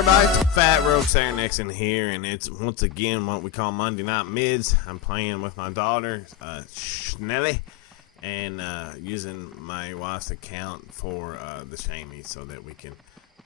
everybody, it's Fat Rogue Sarenixen here, and it's once again what we call Monday Night Mids. I'm playing with my daughter, Schnelly, and using my wife's account for the Shamey so that we can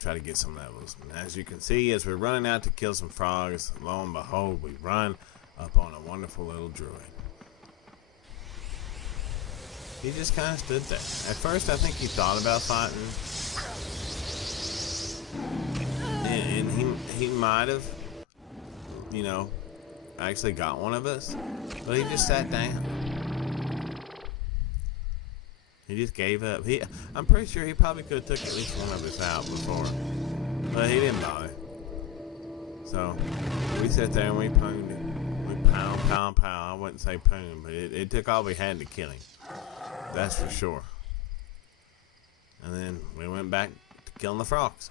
try to get some levels. And as you can see, as we're running out to kill some frogs, lo and behold, we run up on a wonderful little druid. He just kind of stood there. At first, I think he thought about fighting. And he might have, you know, actually got one of us, but he just sat down. He just gave up. I'm pretty sure he probably could have took at least one of us out before, but he didn't bother. So we sat there and we pooned him. We pound. I wouldn't say poon, but it took all we had to kill him. That's for sure. And then we went back to killing the frogs.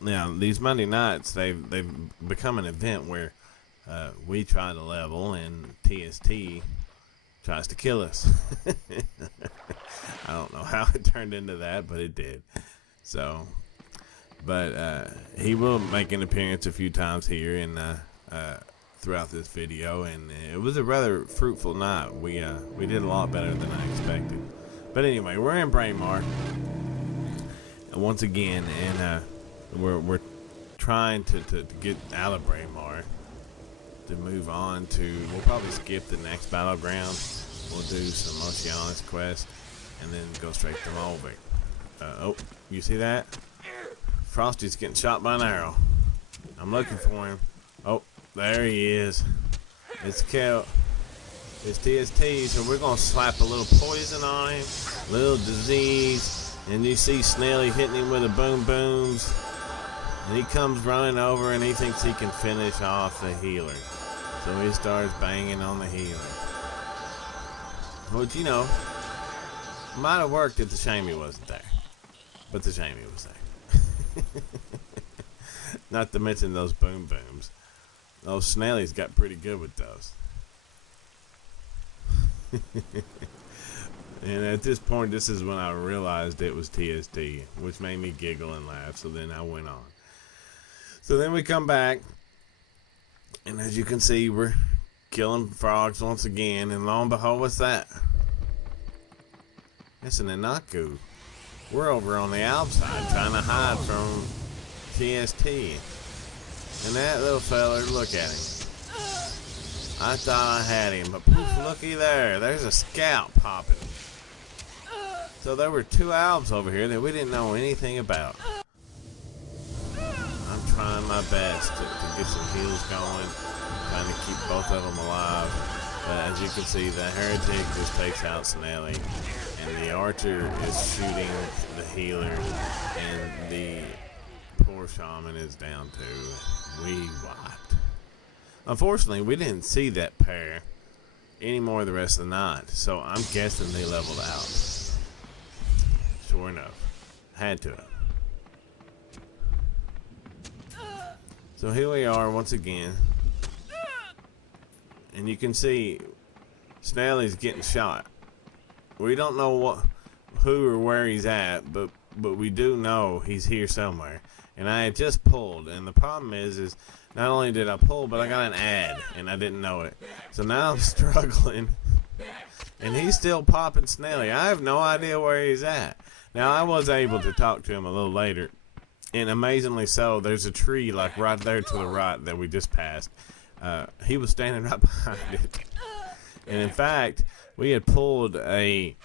Now these Monday nights, they've become an event where we try to level and TST tries to kill us. I don't know how it turned into that, but it did. So, but he will make an appearance a few times here and throughout this video, and it was a rather fruitful night. We did a lot better than I expected. But anyway, we're in Braemar once again, and we're trying to get out of Braemar to move on to. We'll probably skip the next battleground. We'll do some Oceanus quest and then go straight to Mulvic. Oh, you see that? Frosty's getting shot by an arrow. I'm looking for him. Oh, there he is. It's Kel. It's TST, so we're gonna slap a little poison on him, a little disease. And you see Snelly hitting him with the boom booms. And he comes running over and he thinks he can finish off the healer. So he starts banging on the healer. Which, you know, might have worked if the Shamey wasn't there. But the Shamey was there. Not to mention those boom booms. Those Snellies got pretty good with those. And at this point, this is when I realized it was TST, which made me giggle and laugh, so then I went on. So then we come back, and as you can see, we're killing frogs once again, and lo and behold, what's that? It's an Inaku. We're over on the outside trying to hide from TST. And that little feller, look at him. I thought I had him, but poof, looky there. There's a scout popping. So there were two albs over here that we didn't know anything about. I'm trying my best to get some heals going, trying to keep both of them alive. But as you can see, the heretic just takes out Snelly, and the archer is shooting the healer, and the poor shaman is down too. We wiped. Unfortunately, we didn't see that pair anymore the rest of the night, so I'm guessing they leveled out. Sure enough, had to. So here we are once again, and you can see Snelly's getting shot. We don't know who or where he's at, but we do know he's here somewhere. And I had just pulled, and the problem is not only did I pull, but I got an ad, and I didn't know it. So now I'm struggling, and he's still popping Snelly. I have no idea where he's at. Now, I was able to talk to him a little later, and amazingly so, there's a tree like right there to the right that we just passed. He was standing right behind it. And in fact, we had pulled a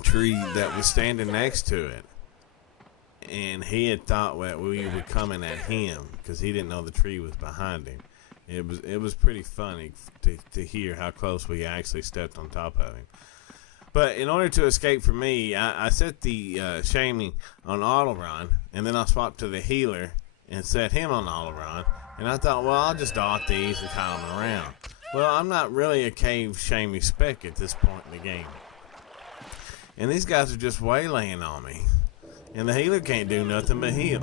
tree that was standing next to it. And he had thought we were coming at him because he didn't know the tree was behind him. It was pretty funny to hear how close we actually stepped on top of him. But in order to escape from me, I set the Shamey on auto run, and then I swapped to the healer and set him on auto run. And I thought, well, I'll just dot these and kyle them around. Well, I'm not really a cave Shamey spec at this point in the game. And these guys are just waylaying on me. And the healer can't do nothing but heal.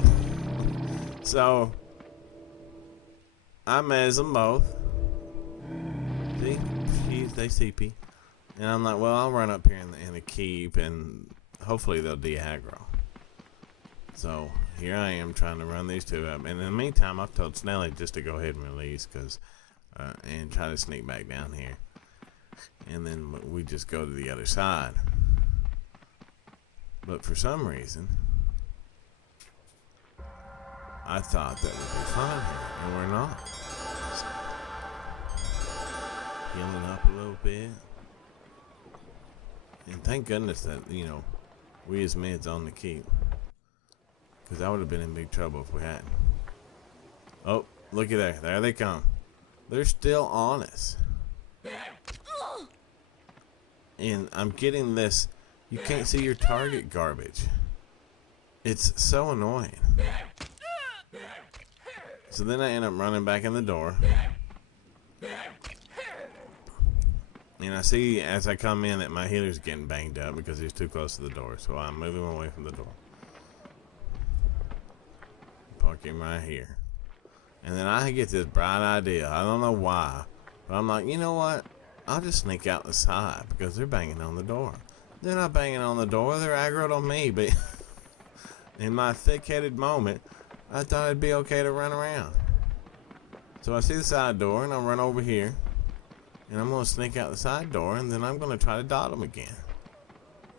So, I mez them both. See? They CP. And I'm like, well, I'll run up here in the keep, and hopefully they'll de-aggro. So here I am trying to run these two up. And in the meantime, I've told Snelly just to go ahead and release and try to sneak back down here. And then we just go to the other side. But for some reason, I thought that would be fine here, and we're not. Healing up a little bit. And thank goodness that, we as mids on the keep. Because I would have been in big trouble if we hadn't. Oh, look at that. There they come. They're still on us. And I'm getting this, you can't see your target garbage. It's so annoying. So then I end up running back in the door. And I see as I come in that my healer's getting banged up because he's too close to the door. So I'm moving away from the door. Park him right here. And then I get this bright idea. I don't know why. But I'm like, you know what? I'll just sneak out the side because they're banging on the door. They're not banging on the door. They're aggroed on me. But in my thick-headed moment, I thought it'd be okay to run around. So I see the side door, and I run over here. And I'm going to sneak out the side door, and then I'm going to try to dot them again.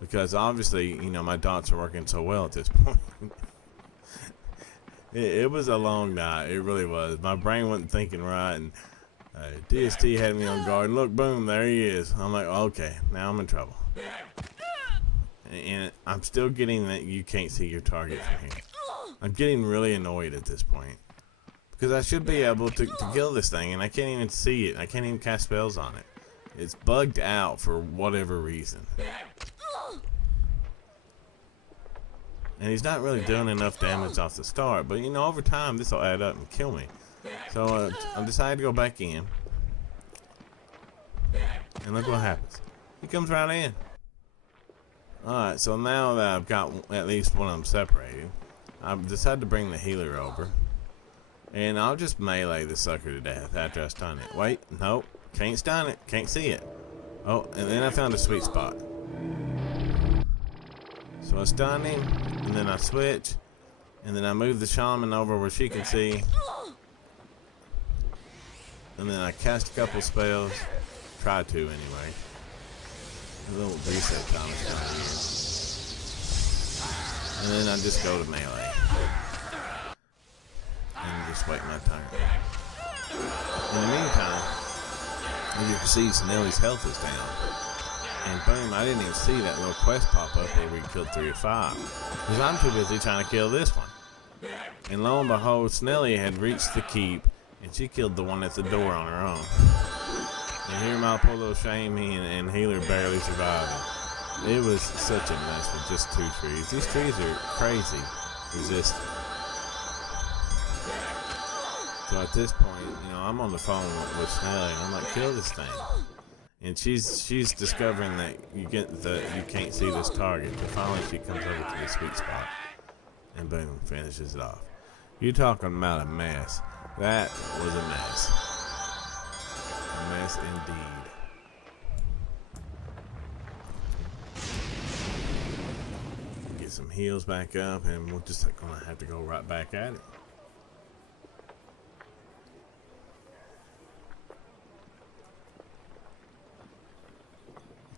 Because obviously, my dots are working so well at this point. It was a long night. It really was. My brain wasn't thinking right, and DST had me on guard. And look, boom, there he is. I'm like, okay, now I'm in trouble. And I'm still getting that you can't see your target from here. I'm getting really annoyed at this point. Because I should be able to kill this thing, and I can't even see it. I can't even cast spells on it. It's bugged out for whatever reason. And he's not really doing enough damage off the start. But, over time, this will add up and kill me. So, I decided to go back in. And look what happens. He comes right in. Alright, so now that I've got at least one of them separated, I've decided to bring the healer over. And I'll just melee the sucker to death after I stun it. Wait, nope. Can't stun it. Can't see it. Oh, and then I found a sweet spot. So I stun him, and then I switch, and then I move the shaman over where she can see. And then I cast a couple spells. Try to, anyway. A little reset time is coming in. And then I just go to melee. And just wait my turn. In the meantime, as you can see, Snelly's health is down. And boom, I didn't even see that little quest pop up where we killed 3 or 5. Because I'm too busy trying to kill this one. And lo and behold, Snelly had reached the keep, and she killed the one at the door on her own. And here my poor little Shamey and healer barely surviving. It was such a mess with just 2 trees. These trees are crazy resistant. So at this point, I'm on the phone with Snelly, and I'm like, kill this thing. And she's discovering that you can't see this target. But finally, she comes over to the sweet spot, and boom, finishes it off. You talking about a mess? That was a mess. A mess indeed. Get some heals back up, and we're just gonna have to go right back at it.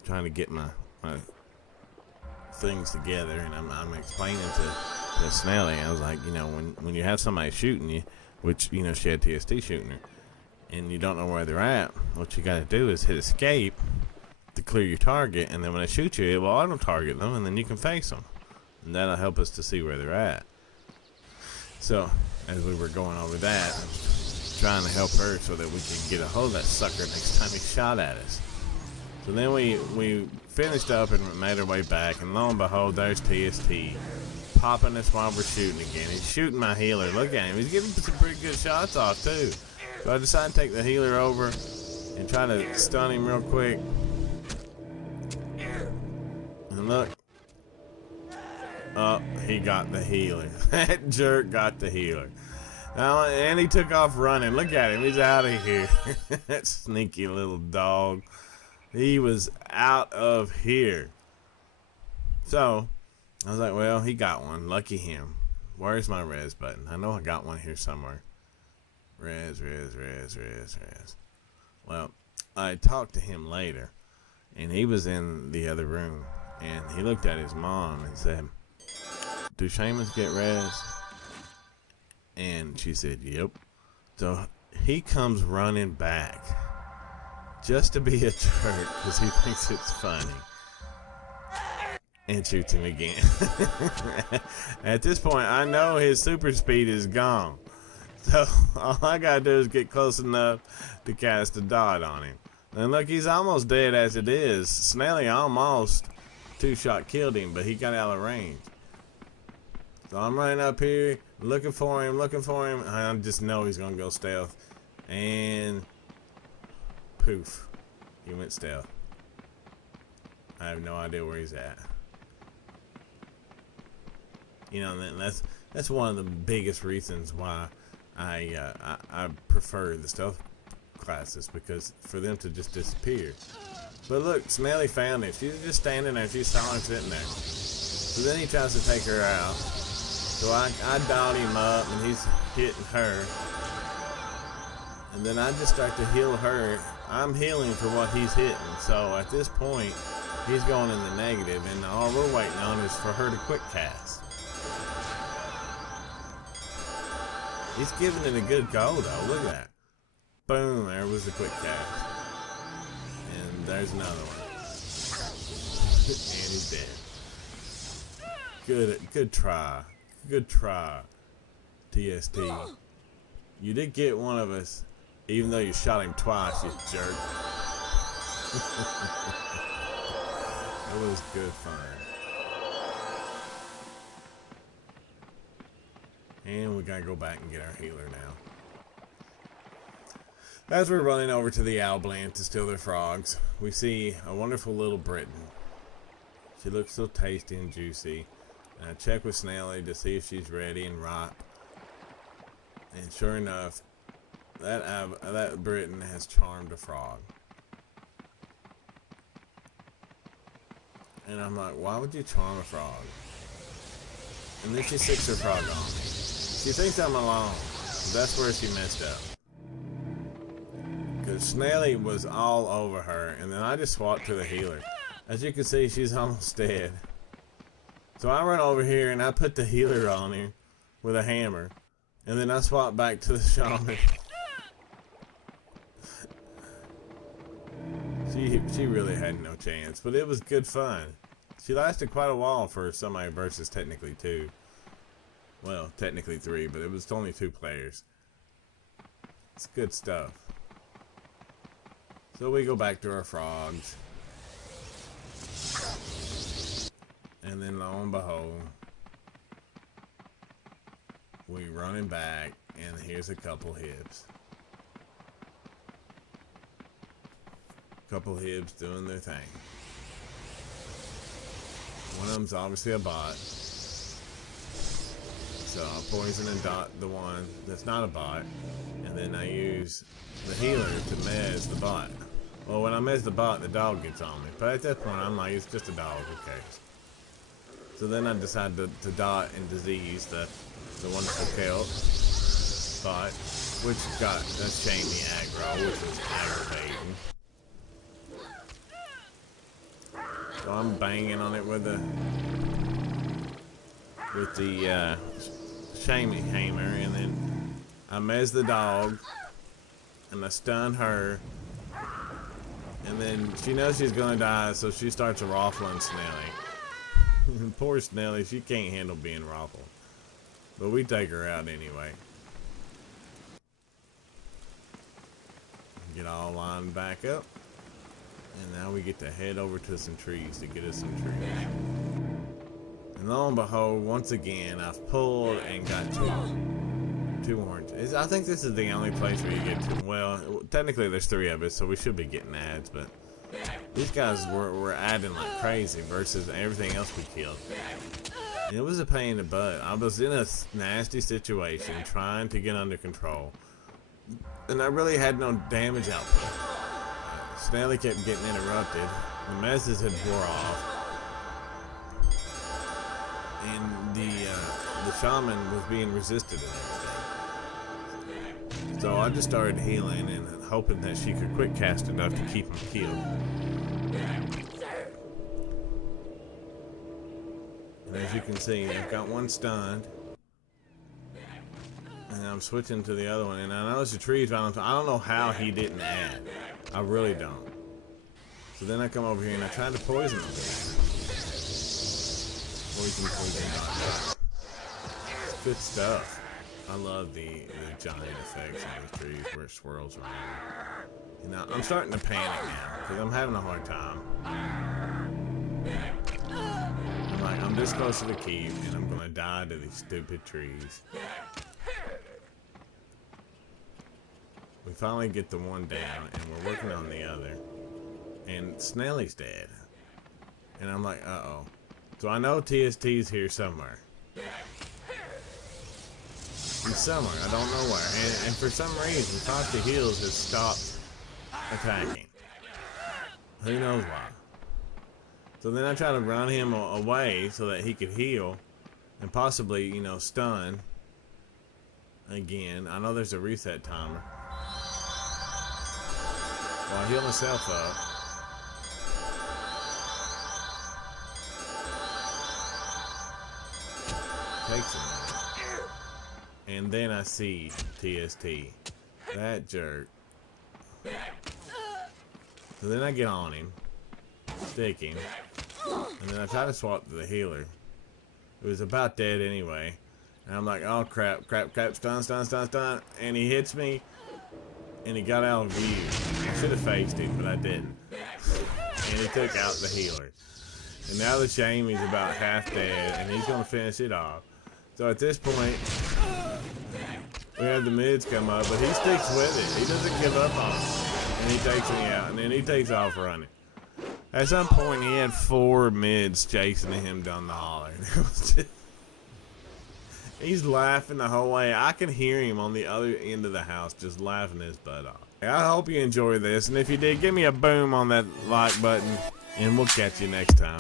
Trying to get my things together, and I'm explaining to Snelly. I was like, when you have somebody shooting you, which she had TST shooting her, and you don't know where they're at, what you got to do is hit escape to clear your target, and then when they shoot you, it will auto target them, and then you can face them, and that'll help us to see where they're at. So as we were going over that, I was trying to help her so that we could get a hold of that sucker next time he shot at us. So then we finished up and made our way back, and lo and behold, there's TST popping us while we're shooting again. He's shooting my healer. Look at him. He's getting some pretty good shots off, too. So I decided to take the healer over and try to stun him real quick. And look. Oh, he got the healer. That jerk got the healer. And he took off running. Look at him. He's out of here. That sneaky little dog. He was out of here. So, I was like, well, he got one. Lucky him. Where's my res button? I know I got one here somewhere. Res. Well, I talked to him later, and he was in the other room, and he looked at his mom and said, "Do shamans get res?" And she said, "Yep." So he comes running back just to be a jerk because he thinks it's funny, and shoots him again. At this point, I know his super speed is gone. So all I gotta do is get close enough to cast a dot on him. And look, he's almost dead as it is. Snelly almost two-shot killed him, but he got out of range. So I'm running up here, looking for him. I just know he's gonna go stealth. And poof, he went stealth. I have no idea where he's at. You know, and that's one of the biggest reasons why I prefer the stealth classes, because for them to just disappear. But look, Snelly found him. She's just standing there. She saw him sitting there. So then he tries to take her out. So I dialed him up, and he's hitting her. And then I just start to heal her. I'm healing for what he's hitting. So at this point, he's going in the negative, and all we're waiting on is for her to quick cast. He's giving it a good go, though. Look at that. Boom, there was the quick cast. And there's another one. And he's dead. Good try. Good try, TST. You did get one of us, even though you shot him twice, you jerk. That was good fun. And we gotta go back and get our healer now. As we're running over to the Owlbland to steal their frogs, we see a wonderful little Briton. She looks so tasty and juicy. And I check with Snelly to see if she's ready and ripe. And sure enough, that Briton has charmed a frog. And I'm like, why would you charm a frog? And then she sticks her frog on me. She thinks I'm alone. That's where she messed up. Because Snelly was all over her, and then I just swapped to the healer. As you can see, she's almost dead. So I run over here and I put the healer on her with a hammer. And then I swap back to the shaman. She really had no chance, but it was good fun. She lasted quite a while for somebody versus technically 2. Well, technically 3, but it was only 2 players. It's good stuff. So we go back to our frogs. And then lo and behold, we running back, and here's a couple hibs. Couple hibs doing their thing. One of them's obviously a bot. So I'll poison and dot the one that's not a bot, and then I use the healer to mez the bot. Well, when I mez the bot, the dog gets on me. But at that point, I'm like, it's just a dog, who cares? So then I decided to dot and disease the wonderful Kelt bot, which got a shamey aggro, which was aggravating. So I'm banging on it with the shamey hammer, and then I mez the dog, and I stun her, and then she knows she's gonna die, so she starts raffling Snelly. Poor Snelly, she can't handle being raffled. But we take her out anyway. Get all lined back up. And now we get to head over to some trees to get us some trees. And lo and behold, once again, I've pulled and got two oranges. I think this is the only place where you get to. Well, technically there's 3 of us, so we should be getting ads, but these guys were adding like crazy versus everything else we killed. And it was a pain in the butt. I was in a nasty situation trying to get under control, and I really had no damage output. Snelly kept getting interrupted. The messes had wore off. And the shaman was being resisted and everything. So I just started healing and hoping that she could quick cast enough to keep him killed. And as you can see, I've got one stunned. And I'm switching to the other one. And I noticed the trees right on top. I don't know how he didn't add. I really don't. So then I come over here and I tried to poison him. Poison. It's good stuff. I love the giant effects of the trees where it swirls around. You know, I'm starting to panic now because I'm having a hard time. I'm like, I'm this close to the keep and I'm gonna die to these stupid trees. We finally get the one down and we're working on the other. And Snelly's dead. And I'm like, uh-oh. So I know TST's here somewhere. He's somewhere, I don't know where. And for some reason, Frosty Hills has stopped attacking. Who knows why. So then I try to run him away so that he could heal. And possibly, you know, stun. Again, I know there's a reset timer. Well, I heal myself up. Takes a minute. And then I see TST. That jerk. So then I get on him. Stick him. And then I try to swap to the healer. It was about dead anyway. And I'm like, oh crap, stun. And he hits me. And he got out of view. I should have faced him, but I didn't. And he took out the healer. And now the Shamey's about half dead, and he's gonna finish it off. So at this point, we have the mids come up, but he sticks with it. He doesn't give up on it. And he takes me out, and then he takes off running. At some point, he had 4 mids chasing him down the holler. He's laughing the whole way. I can hear him on the other end of the house just laughing his butt off. I hope you enjoy this, and if you did, give me a boom on that like button, and we'll catch you next time.